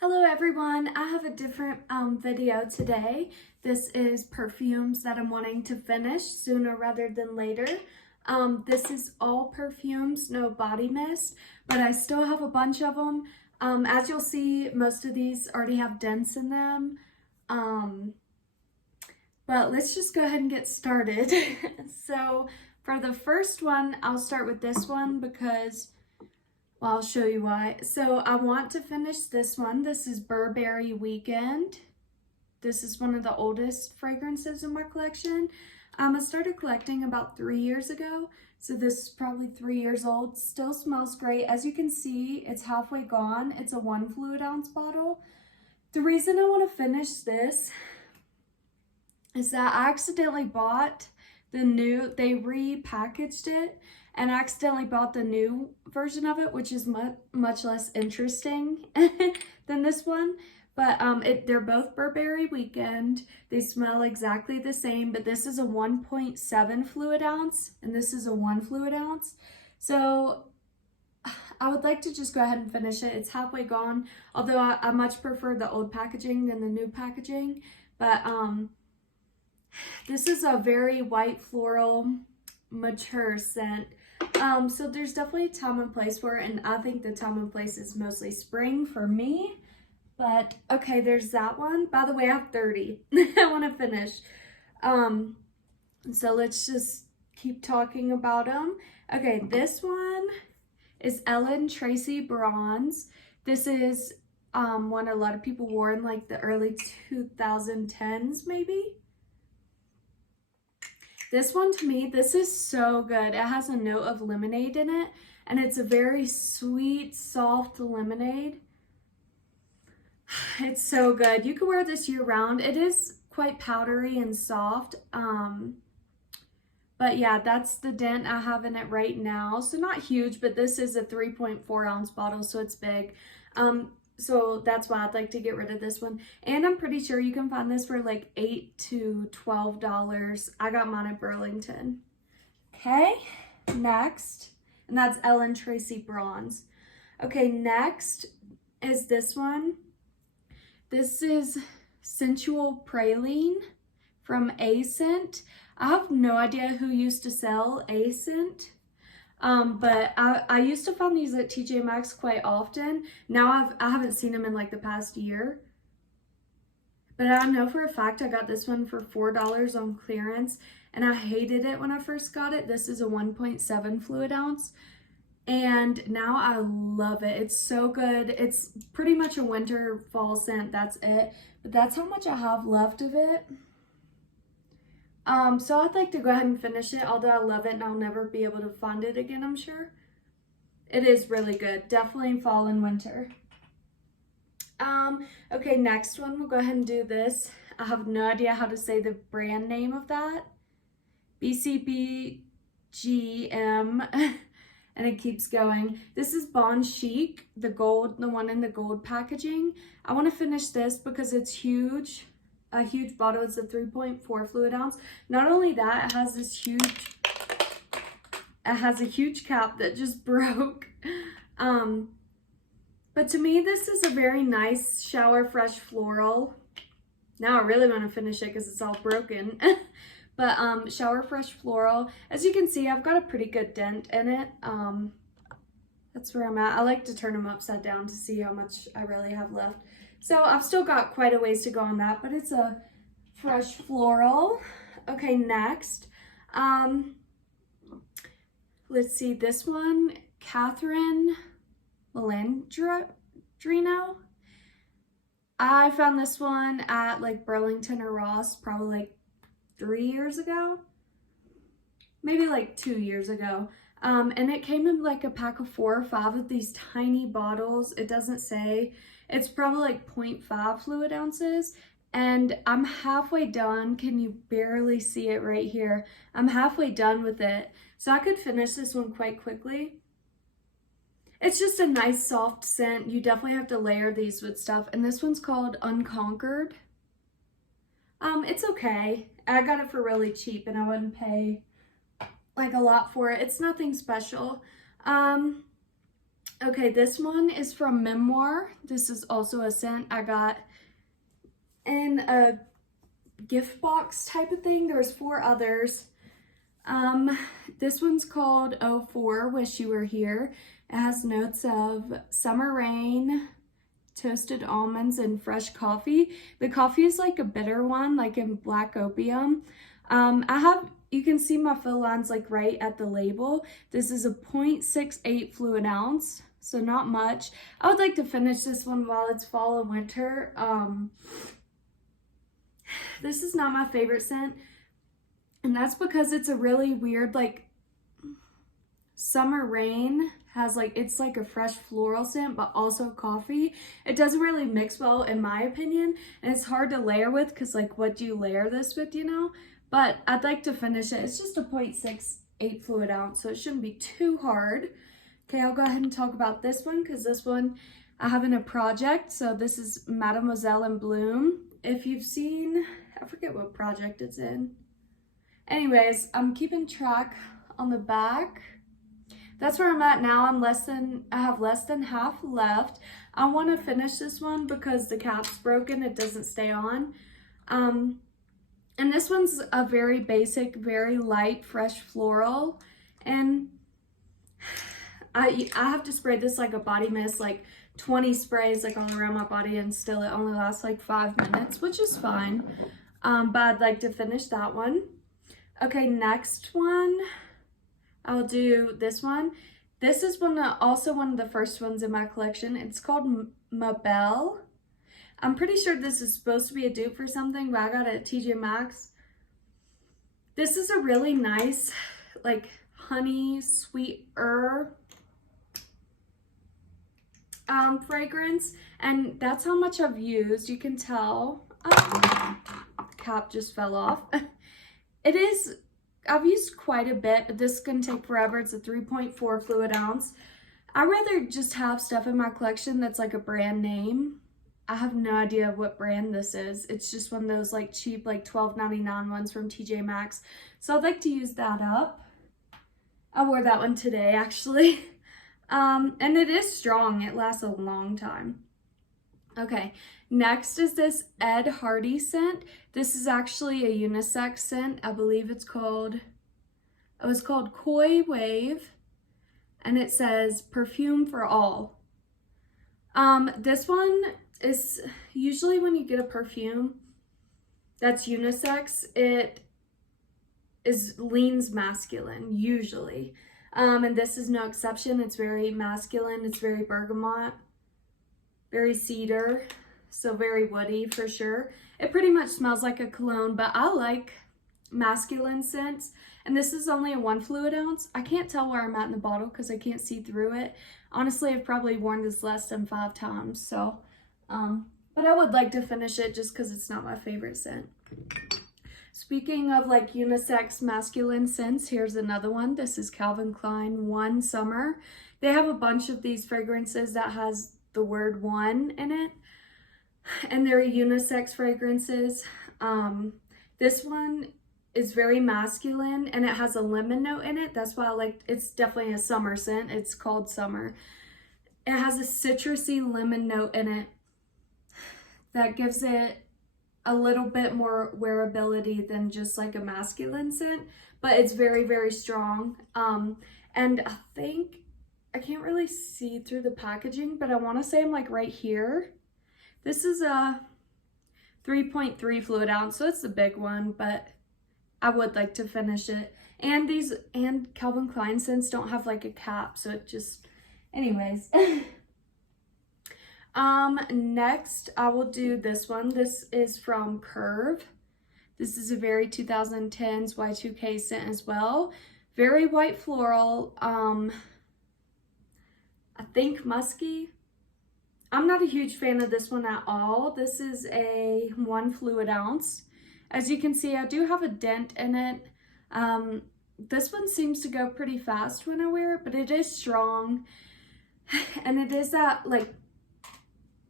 Hello everyone, I have a different video today. This is perfumes that I'm wanting to finish sooner rather than later. This is all perfumes, no body mist, but I still have a bunch of them. As you'll see, most of these already have dents in them. But let's just go ahead and get started. So for the first one, I'll start with this one because well, I'll show you why. So I want to finish this one. This is Burberry Weekend. This is one of the oldest fragrances in my collection. I started collecting about 3 years ago. So this is probably 3 years old. Still smells great. As you can see, it's halfway gone. It's a 1 fluid ounce bottle. The reason I want to finish this is that I accidentally bought the new, they repackaged it, and I accidentally bought the new version of it, which is much less interesting than this one. But they're both Burberry Weekend. They smell exactly the same, but this is a 1.7 fluid ounce, and this is a 1 fluid ounce. So I would like to just go ahead and finish it. It's halfway gone, although I much prefer the old packaging than the new packaging. But this is a very white floral mature scent. So there's definitely a time and place for it, and I think the time and place is mostly spring for me. But okay, there's that one. By the way, I have 30. I want to finish. So let's just keep talking about them. Okay, this one is Tracy Bronze. This is one a lot of people wore in like the early 2010s maybe. This one, to me, this is so good. It has a note of lemonade in it, and it's a very sweet, soft lemonade. It's so good. You can wear this year round. It is quite powdery and soft. But yeah, that's the dent I have in it right now. So not huge, but this is a 3.4 ounce bottle, so it's big. So that's why I'd like to get rid of this one. And I'm pretty sure you can find this for like $8 to $12. I got mine at Burlington. Okay, next. And that's Tracy Bronze. Okay, next is this one. This is Sensual Praline from Scent. I have no idea who used to sell Scent. But I used to find these at TJ Maxx quite often. Now I haven't seen them in like the past year. But I know for a fact I got this one for $4 on clearance, and I hated it when I first got it. This is a 1.7 fluid ounce, and now I love it. It's so good. It's pretty much a winter fall scent. That's it. But that's how much I have left of it. So I'd like to go ahead and finish it, although I love it and I'll never be able to find it again, I'm sure. It is really good. Definitely fall and winter. Okay, next one, we'll go ahead and do this. I have no idea how to say the brand name of that. BCBGM, and it keeps going. This is Bon Chic, the gold, the one in the gold packaging. I want to finish this because it's huge. A huge bottle. It's a 3.4 fluid ounce. Not only that, it has a huge cap that just broke. But to me, this is a very nice shower fresh floral. Now I really want to finish it because it's all broken. But shower fresh floral. As you can see, I've got a pretty good dent in it. That's where I'm at. I like to turn them upside down to see how much I really have left. So I've still got quite a ways to go on that, but it's a fresh floral. Okay, next. Let's see, this one, Carmen Electra. I found this one at like Burlington or Ross probably like 3 years ago. Maybe like 2 years ago. And it came in like a pack of 4 or 5 of these tiny bottles. It doesn't say. It's probably like 0.5 fluid ounces, and I'm halfway done. Can you barely see it right here? I'm halfway done with it, so I could finish this one quite quickly. It's just a nice soft scent. You definitely have to layer these with stuff, and this one's called Unconquered. It's okay. I got it for really cheap, and I wouldn't pay like a lot for it. It's nothing special. Okay, this one is from Memoire. This is also a scent I got in a gift box type of thing. There's 4 others. This one's called 04, Wish You Were Here. It has notes of summer rain, toasted almonds, and fresh coffee. The coffee is like a bitter one, like in black opium. You can see my fill lines like right at the label. This is a 0.68 fluid ounce, so not much. I would like to finish this one while it's fall and winter. This is not my favorite scent, and that's because it's a really weird, like, summer rain has like, it's like a fresh floral scent, but also coffee. It doesn't really mix well in my opinion, and it's hard to layer with because like, what do you layer this with, you know? But I'd like to finish it. It's just a 0.68 fluid ounce, so it shouldn't be too hard. Okay, I'll go ahead and talk about this one because this one I have in a project. So this is Madelle Bloom. If you've seen, I forget what project it's in. Anyways, I'm keeping track on the back. That's where I'm at now. I have less than half left. I want to finish this one because the cap's broken. It doesn't stay on. And this one's a very basic, very light, fresh floral. And I have to spray this like a body mist, like 20 sprays like all around my body, and still it only lasts like 5 minutes, which is fine. But I'd like to finish that one. Okay, next one. I'll do this one. This is also one of the first ones in my collection. It's called Madelle. I'm pretty sure this is supposed to be a dupe for something, but I got it at TJ Maxx. This is a really nice, like, honey, sweet herb fragrance, and that's how much I've used. You can tell. The cap just fell off. I've used quite a bit, but this is going to take forever. It's a 3.4 fluid ounce. I'd rather just have stuff in my collection that's like a brand name. I have no idea what brand this is. It's just one of those like cheap, like $12.99 ones from TJ Maxx. So I'd like to use that up. I wore that one today, actually. And it is strong. It lasts a long time. Okay, next is this Ed Hardy scent. This is actually a unisex scent. I believe it was called Koi Wave, and it says perfume for all. This one is usually when you get a perfume that's unisex, it leans masculine, usually. And this is no exception. It's very masculine. It's very bergamot, very cedar, so very woody for sure. It pretty much smells like a cologne, but I like masculine scents. And this is only a 1 fluid ounce. I can't tell where I'm at in the bottle because I can't see through it. Honestly, I've probably worn this less than 5 times. So, but I would like to finish it just because it's not my favorite scent. Speaking of like unisex masculine scents, here's another one. This is Calvin Klein One Summer. They have a bunch of these fragrances that has the word one in it, and they're unisex fragrances. This one is very masculine and it has a lemon note in it. That's why I like, it's definitely a summer scent. It's called Summer. It has a citrusy lemon note in it that gives it a little bit more wearability than just like a masculine scent, but it's very, very strong. And I think, I can't really see through the packaging, but I want to say I'm like right here. This is a 3.3 fluid ounce, so it's the big one, but I would like to finish it. And Calvin Klein scents don't have like a cap, so it just, anyways. Next I will do this one. This is from Curve. This is a very 2010s Y2K scent as well. Very white floral. I think musky. I'm not a huge fan of this one at all. This is a 1 fluid ounce. As you can see, I do have a dent in it. This one seems to go pretty fast when I wear it, but it is strong. And it is that, like,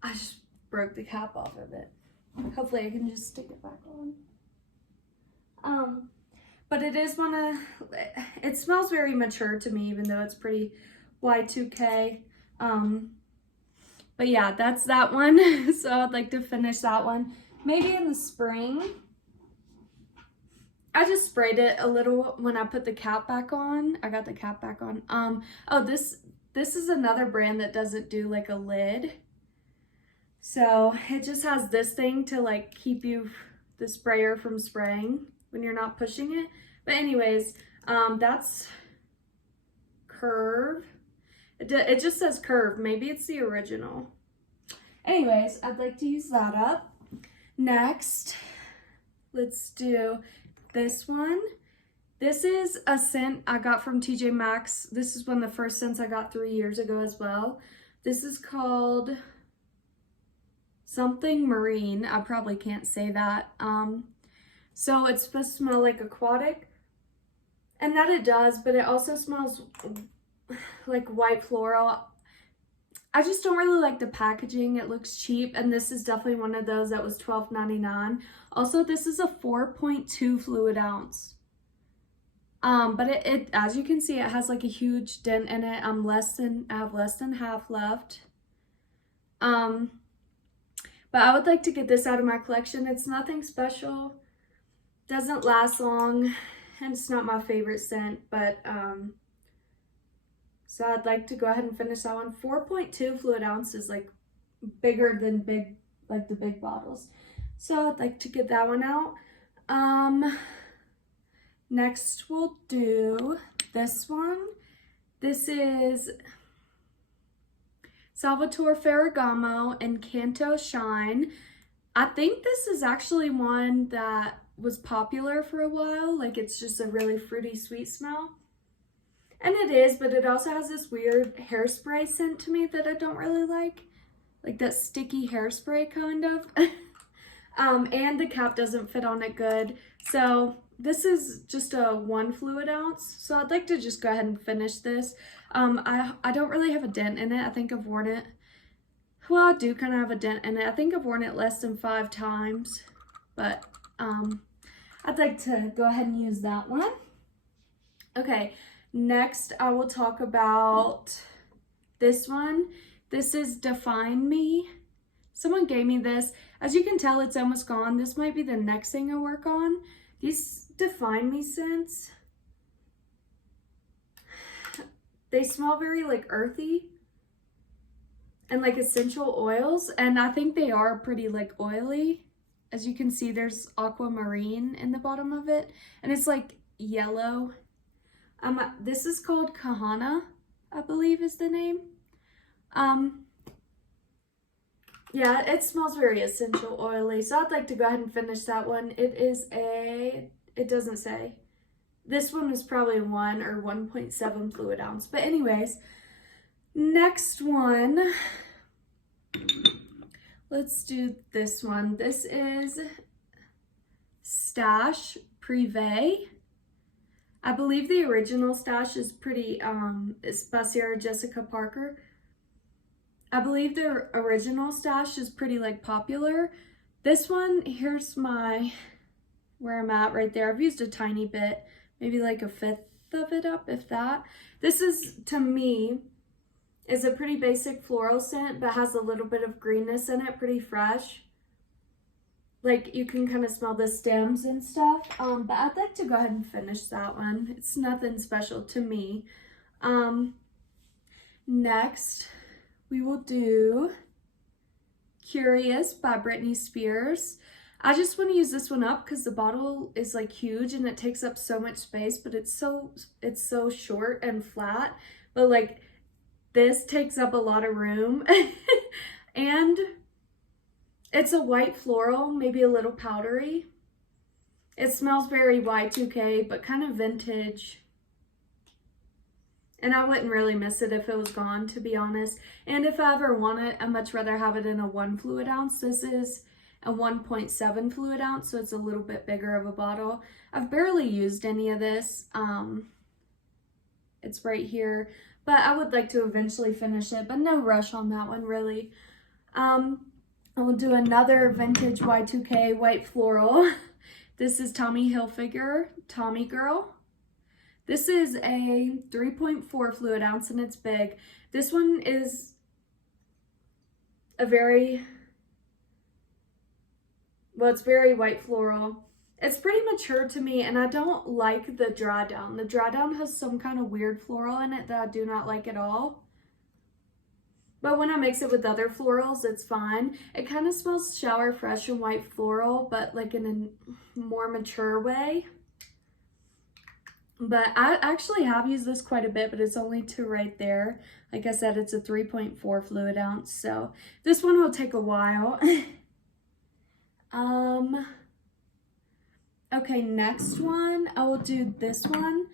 I just broke the cap off of it. Hopefully I can just stick it back on. But it is it smells very mature to me, even though it's pretty Y2K. But yeah, that's that one. So I'd like to finish that one. Maybe in the spring. I just sprayed it a little when I put the cap back on. I got the cap back on. Oh, this is another brand that doesn't do like a lid. So it just has this thing to like keep the sprayer from spraying when you're not pushing it. But anyways, that's Curve. It just says Curve. Maybe it's the original. Anyways, I'd like to use that up. Next, let's do this one. This is a scent I got from TJ Maxx. This is one of the first scents I got 3 years ago as well. This is called something marine. I probably can't say that. So it's supposed to smell like aquatic, and that it does, but it also smells like white floral. I just don't really like the packaging. It looks cheap, and this is definitely one of those that was $12.99. Also, this is a 4.2 fluid ounce. But it as you can see, it has like a huge dent in it. I have less than half left. But I would like to get this out of my collection. It's nothing special, doesn't last long, and it's not my favorite scent, but so I'd like to go ahead and finish that one. 4.2 fluid ounce is like bigger than the big bottles. So I'd like to get that one out. Next we'll do this one. This is Salvatore Ferragamo and Canto Shine. I think this is actually one that was popular for a while. Like, it's just a really fruity, sweet smell. And it is, but it also has this weird hairspray scent to me that I don't really like. Like that sticky hairspray kind of. And the cap doesn't fit on it good. So this is just a 1 fluid ounce. So I'd like to just go ahead and finish this. I don't really have a dent in it. I think I've worn it. Well, I do kind of have a dent in it. I think I've worn it less than 5 times. But I'd like to go ahead and use that one. Okay. Next, I will talk about this one. This is Define Me. Someone gave me this. As you can tell, it's almost gone. This might be the next thing I work on. These Define Me scents, they smell very like earthy and like essential oils. And I think they are pretty like oily. As you can see, there's aquamarine in the bottom of it. And it's like yellow. This is called Kahana, I believe is the name. Yeah, it smells very essential oily. So I'd like to go ahead and finish that one. It doesn't say. This one is probably 1 or 1.7 fluid ounce. But anyways, next one. Let's do this one. This is Stash Privé. I believe the original Stash is pretty, is by Sarah Jessica Parker. I believe the original Stash is pretty like popular. This one, here's where I'm at right there. I've used a tiny bit, maybe like 1/5 of it up, if that. This is, to me, is a pretty basic floral scent, but has a little bit of greenness in it, pretty fresh. Like, you can kind of smell the stems and stuff. But I'd like to go ahead and finish that one. It's nothing special to me. Next, we will do Curious by Britney Spears. I just want to use this one up because the bottle is like huge and it takes up so much space, but it's so short and flat. But like, this takes up a lot of room. And it's a white floral, maybe a little powdery. It smells very Y2K, but kind of vintage. And I wouldn't really miss it if it was gone, to be honest. And if I ever want it, I'd much rather have it in a 1 fluid ounce. This is a 1.7 fluid ounce, so it's a little bit bigger of a bottle. I've barely used any of this. It's right here. But I would like to eventually finish it, but no rush on that one, really. I will do another vintage Y2K white floral. This is Tommy Hilfiger, Tommy Girl. This is a 3.4 fluid ounce and it's big. This one is a very, well, it's very white floral. It's pretty mature to me, and I don't like the dry down. The dry down has some kind of weird floral in it that I do not like at all. But when I mix it with other florals, it's fine. It kind of smells shower fresh and white floral, but like in a more mature way. But I actually have used this quite a bit, but it's only 2 right there. Like I said, it's a 3.4 fluid ounce, so this one will take a while. Okay, next one, I will do this one.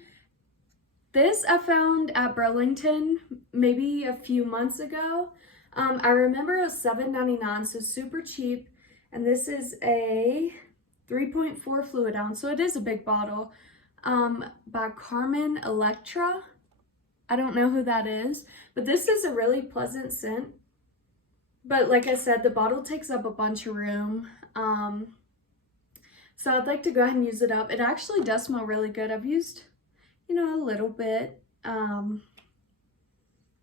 This I found at Burlington maybe a few months ago. I remember it was $7.99, so super cheap. And this is a 3.4 fluid ounce, so it is a big bottle, by Carmen Electra. I don't know who that is, but this is a really pleasant scent. But like I said, the bottle takes up a bunch of room. So I'd like to go ahead and use it up. It actually does smell really good. I've used, you know, a little bit,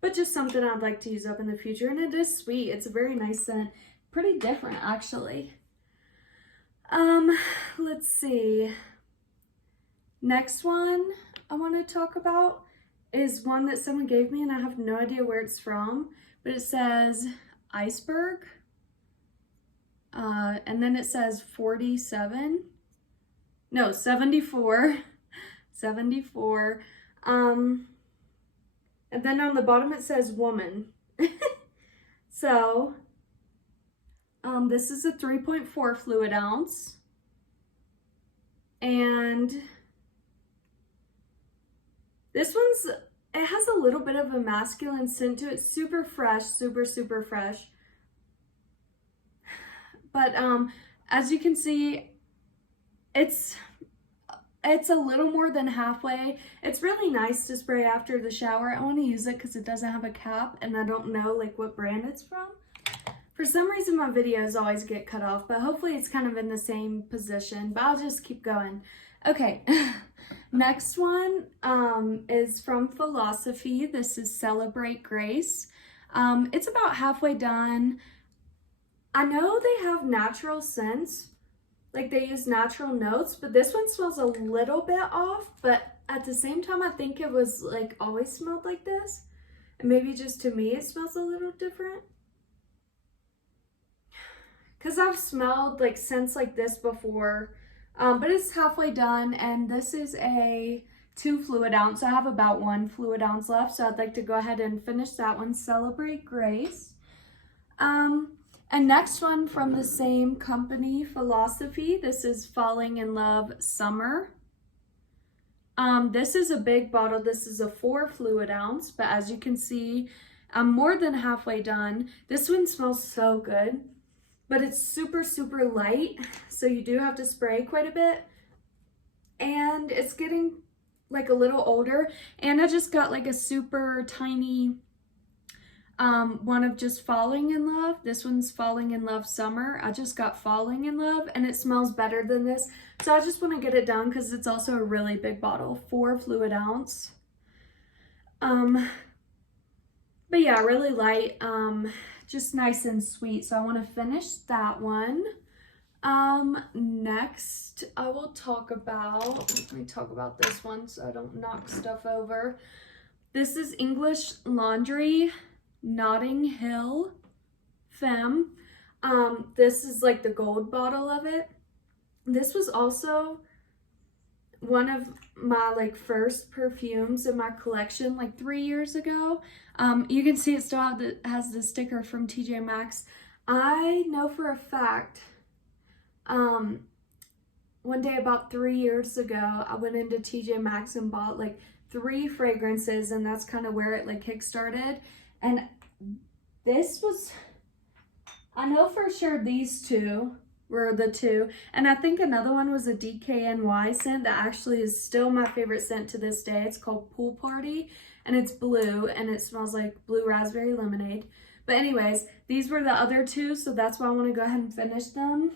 but just something I'd like to use up in the future. And it is sweet. It's a very nice scent. Pretty different, actually. Let's see. Next one I want to talk about is one that someone gave me, and I have no idea where it's from, but it says Iceberg. And then it says 47. No, 74. 74. And then on the bottom it says woman. So, this is a 3.4 fluid ounce. And this one's, it has a little bit of a masculine scent to it. Super fresh, super fresh. But as you can see, it's a little more than halfway. It's really nice to spray after the shower. I want to use it because it doesn't have a cap, and I don't know like what brand it's from. For some reason my videos always get cut off, but hopefully it's kind of in the same position, but I'll just keep going. Okay, next one is from Philosophy. This is Celebrate Grace. It's about halfway done. I know they have natural scents, like they use natural notes, but this one smells a little bit off, but at the same time I think it was like always smelled like this, and maybe just to me it smells a little different. Because I've smelled like scents like this before, but it's halfway done, and this is a 2 fluid ounce. I have about 1 fluid ounce left, so I'd like to go ahead and finish that one, Celebrate Grace. And next one from the same company, Philosophy. This is Falling in Love Summer. This is a big bottle. This is a 4 fluid ounce, but as you can see, I'm more than halfway done. This one smells so good, but it's super light, so you do have to spray quite a bit. And it's getting like a little older, and I just got like a super tiny one of just Falling in Love. This one's Falling in Love Summer. I just got Falling in Love, and it smells better than this, so I just want to get it done because it's also a really big bottle, 4 fluid ounce. But yeah, really light, just nice and sweet, so I want to finish that one. Next I will talk about, let me talk about this one so I don't knock stuff over. This is English Laundry Notting Hill Femme. This is like the gold bottle of it. This was also one of my like first perfumes in my collection like 3 years ago. You can see it still has the sticker from TJ Maxx. I know for a fact, one day about 3 years ago, I went into TJ Maxx and bought like 3 fragrances, and that's kind of where it like kick-started. And this was, I know for sure these 2 were the 2, and I think another one was a DKNY scent that actually is still my favorite scent to this day. It's called Pool Party, and it's blue, and it smells like blue raspberry lemonade. But anyways, these were the other 2, so that's why I want to go ahead and finish them.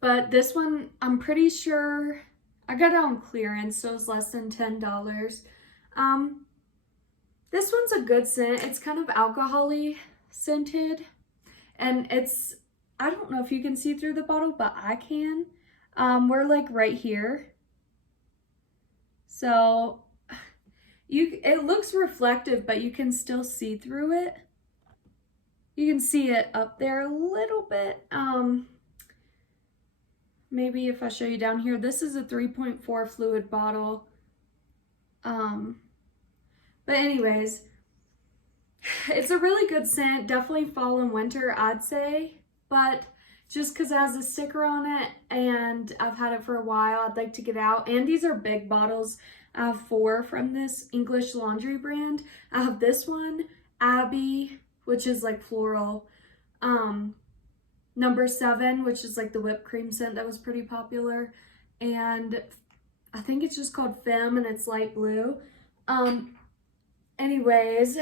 But this one, I'm pretty sure I got it on clearance, so it's less than $10. This one's a good scent. It's kind of alcohol-y, scented. And it's, I don't know if you can see through the bottle, but I can. We're like right here. So it looks reflective, but you can still see through it. You can see it up there a little bit. Maybe if I show you down here, this is a 3.4 fluid bottle. But anyways, it's a really good scent. Definitely fall and winter, I'd say. But just because it has a sticker on it and I've had it for a while, I'd like to get out. And these are big bottles. I have 4 from this English laundry brand. I have this one, Abbey, which is like floral. Number 7, which is like the whipped cream scent that was pretty popular. And I think it's just called Femme and it's light blue. Anyways,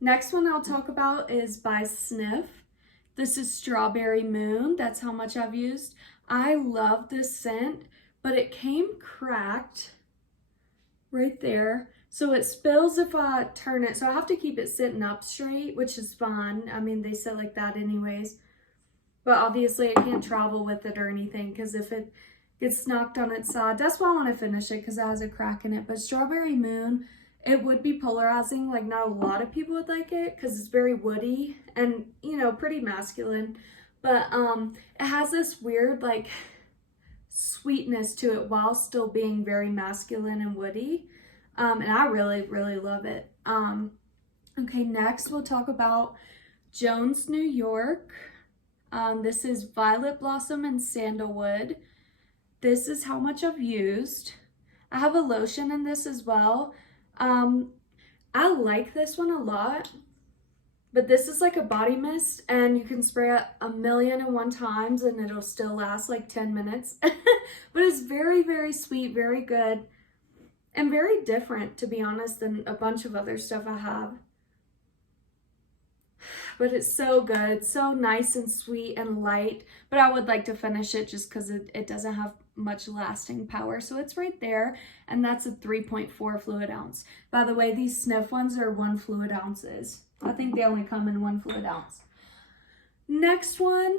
next one I'll talk about is by Sniff. This is Strawberry Moon. That's how much I've used. I love this scent, but it came cracked right there. So it spills if I turn it. So I have to keep it sitting up straight, which is fun. I mean, they sit like that anyways. But obviously I can't travel with it or anything because if it gets knocked on its side, that's why I want to finish it because it has a crack in it. But Strawberry Moon, it would be polarizing. Like not a lot of people would like it because it's very woody and, you know, pretty masculine. But it has this weird like sweetness to it while still being very masculine and woody. And I really, really love it. Okay, next we'll talk about Jones, New York. This is Violet Blossom and Sandalwood. This is how much I've used. I have a lotion in this as well. I like this one a lot, but this is like a body mist and you can spray it 1,000,001 times and it'll still last like 10 minutes. But it's very, very sweet, very good. And very different, to be honest, than a bunch of other stuff I have. But it's so good, so nice and sweet and light. But I would like to finish it just because it doesn't have much lasting power. So it's right there, and that's a 3.4 fluid ounce. By the way, these Sniff ones are 1 fluid ounces. I think they only come in 1 fluid ounce. Next one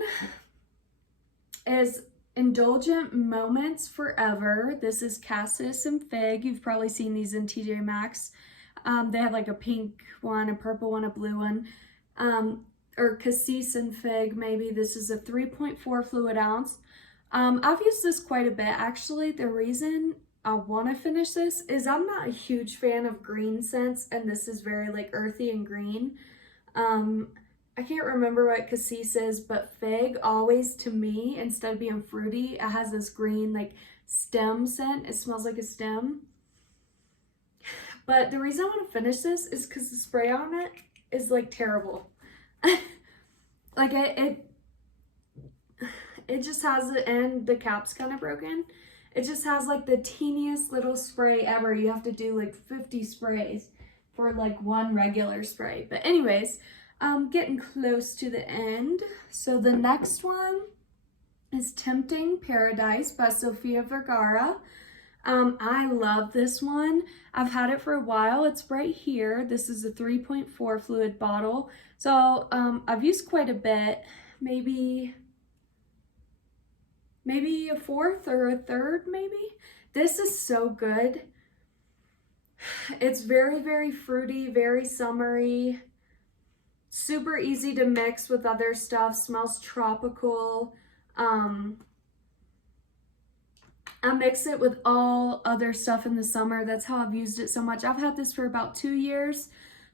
is Indulgent Moments Forever. This is Cassis and Fig. You've probably seen these in TJ Maxx. They have like a pink one, a purple one, a blue one. Or Cassis and Fig, maybe. This is a 3.4 fluid ounce. I've used this quite a bit. Actually, the reason I want to finish this is I'm not a huge fan of green scents, and this is very like earthy and green. I can't remember what Cassis is, but Fig always, to me, instead of being fruity, it has this green like stem scent. It smells like a stem. But the reason I want to finish this is because the spray on it is like terrible. Like it just has it, and the cap's kind of broken. It just has like the teeniest little spray ever. You have to do like 50 sprays for like 1 regular spray. But anyways, getting close to the end. So the next one is Tempting Paradise by Sofia Vergara. I love this one. I've had it for a while. It's right here. This is a 3.4 fluid bottle. So I've used quite a bit, maybe a 4th or a 3rd maybe. This is so good. It's very, very fruity, very summery. Super easy to mix with other stuff. Smells tropical. I mix it with all other stuff in the summer. That's how I've used it so much. I've had this for about 2 years,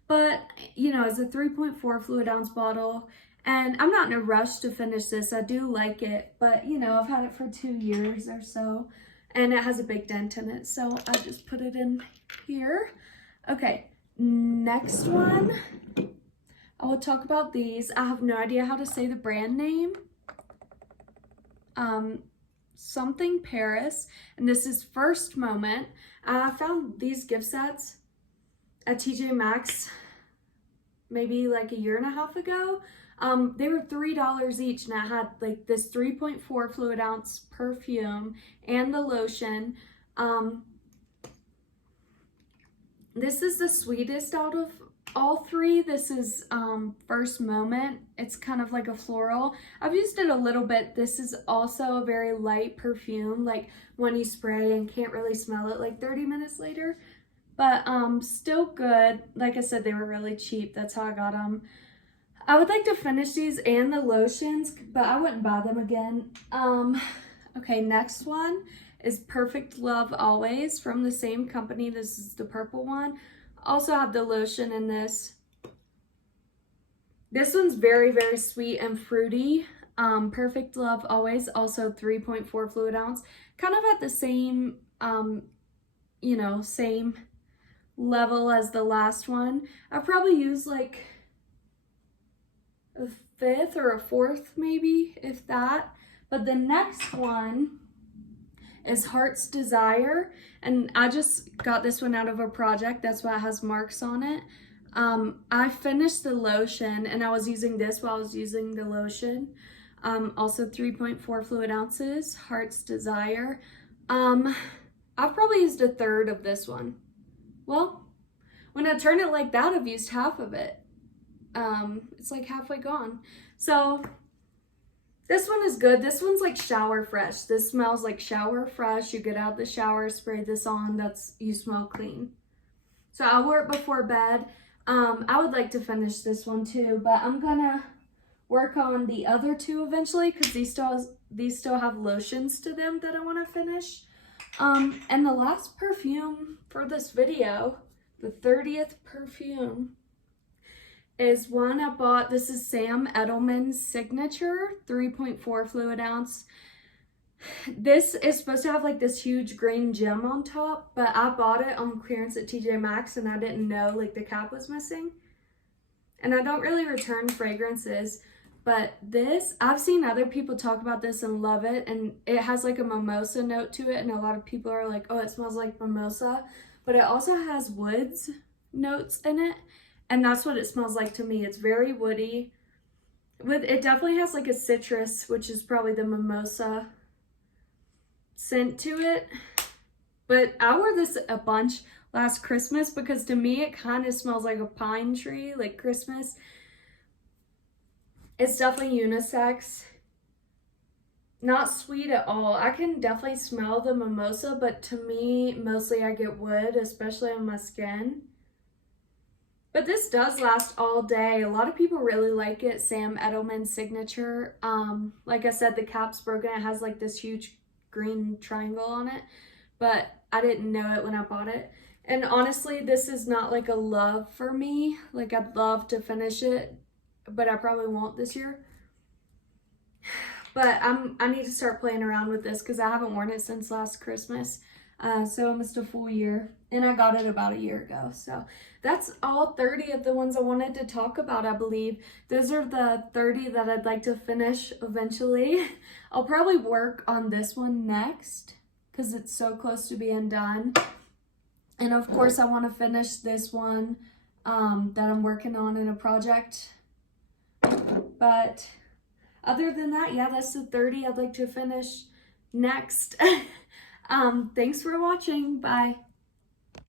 but you know, it's a 3.4 fluid ounce bottle, and I'm not in a rush to finish this. I do like it, but you know, I've had it for 2 years or so, and it has a big dent in it, so I just put it in here. Okay, next one. I will talk about these. I have no idea how to say the brand name. Something Paris, and this is First Moment. I found these gift sets at TJ Maxx maybe like 1.5 years ago. They were $3 each, and I had like this 3.4 fluid ounce perfume and the lotion. This is the sweetest out of all three. This is First Moment. It's kind of like a floral. I've used it a little bit. This is also a very light perfume, like when you spray and can't really smell it like 30 minutes later. But still good. Like I said, they were really cheap. That's how I got them. I would like to finish these and the lotions, but I wouldn't buy them again. Okay, next one is Perfect Love Always from the same company. This is the purple one. Also have the lotion in this. This one's very, very sweet and fruity. Perfect Love Always, also 3.4 fluid ounce. Kind of at the same, you know, same level as the last one. I've probably used like a fifth or a fourth maybe, if that. But the next one is Heart's Desire, and I just got this one out of a project. That's why it has marks on it. I finished the lotion and I was using this while I was using the lotion. Also 3.4 fluid ounces, Heart's Desire. I've probably used a third of this one. Well, when I turn it like that, I've used half of it. It's like halfway gone. So this one is good. This one's like shower fresh. This smells like shower fresh. You get out of the shower, spray this on, you smell clean. So I wear it before bed. I would like to finish this one too, but I'm gonna work on the other two eventually because these still have lotions to them that I want to finish. And the last perfume for this video, the 30th perfume, is one I bought. This is Sam Edelman's Signature, 3.4 fluid ounce. This is supposed to have like this huge green gem on top, but I bought it on clearance at TJ Maxx and I didn't know like the cap was missing. And I don't really return fragrances, but this, I've seen other people talk about this and love it, and it has like a mimosa note to it, and a lot of people are like, oh, it smells like mimosa, but it also has woods notes in it. And that's what it smells like to me. It's very woody. It definitely has like a citrus, which is probably the mimosa scent to it. But I wore this a bunch last Christmas because to me it kind of smells like a pine tree, like Christmas. It's definitely unisex. Not sweet at all. I can definitely smell the mimosa, but to me, mostly I get wood, especially on my skin. But this does last all day. A lot of people really like it. Sam Edelman's Signature. Like I said, the cap's broken. It has like this huge green triangle on it, but I didn't know it when I bought it. And honestly, this is not like a love for me. Like I'd love to finish it, but I probably won't this year. But I need to start playing around with this because I haven't worn it since last Christmas. So almost a full year, and I got it about a year ago. So that's all 30 of the ones I wanted to talk about, I believe. Those are the 30 that I'd like to finish eventually. I'll probably work on this one next because it's so close to being done. And of course I want to finish this one that I'm working on in a project. But other than that, yeah, that's the 30 I'd like to finish next. Thanks for watching. Bye.